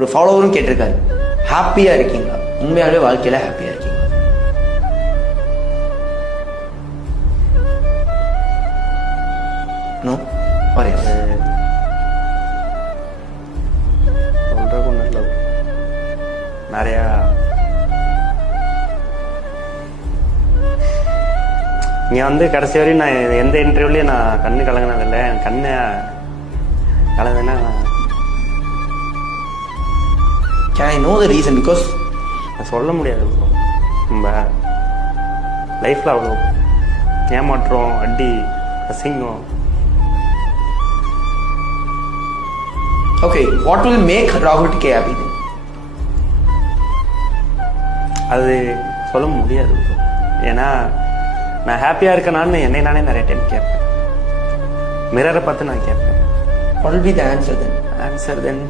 ஒரு ஃபாலோவரும் கேட்டிருக்காரு, ஹாப்பியா இருக்கீங்களா? உண்மையாவே வாழ்க்கையில ஹாப்பியா இருக்கீங்க? நோ ஒரே சொல்றதுக்கு ஒன்றும் இல்லை. நிறையா இங்கே வந்து கடைசி வரையும் நான் எந்த இன்டர்வியூலையும் நான் கண்ணு கலங்கினதில்லை. என் கண்ணை கலங்குனா can I know the reason? Because சொல்ல முடியாது. நம்ம லைஃப்பில் அவ்வளோ ஏமாற்றம், அடி, அசிங்கம். ஓகே, வாட் வில் மேக் ராகுல் டிகே ஹாப்பி? அது சொல்ல முடியாது. ஏன்னா நான் ஹாப்பியாக இருக்கேனான்னு என்னை நானே நிறைய டைம் கேட்பேன். மிரரை பார்த்து நான் கேட்பேன். What will be the answer then? Answer then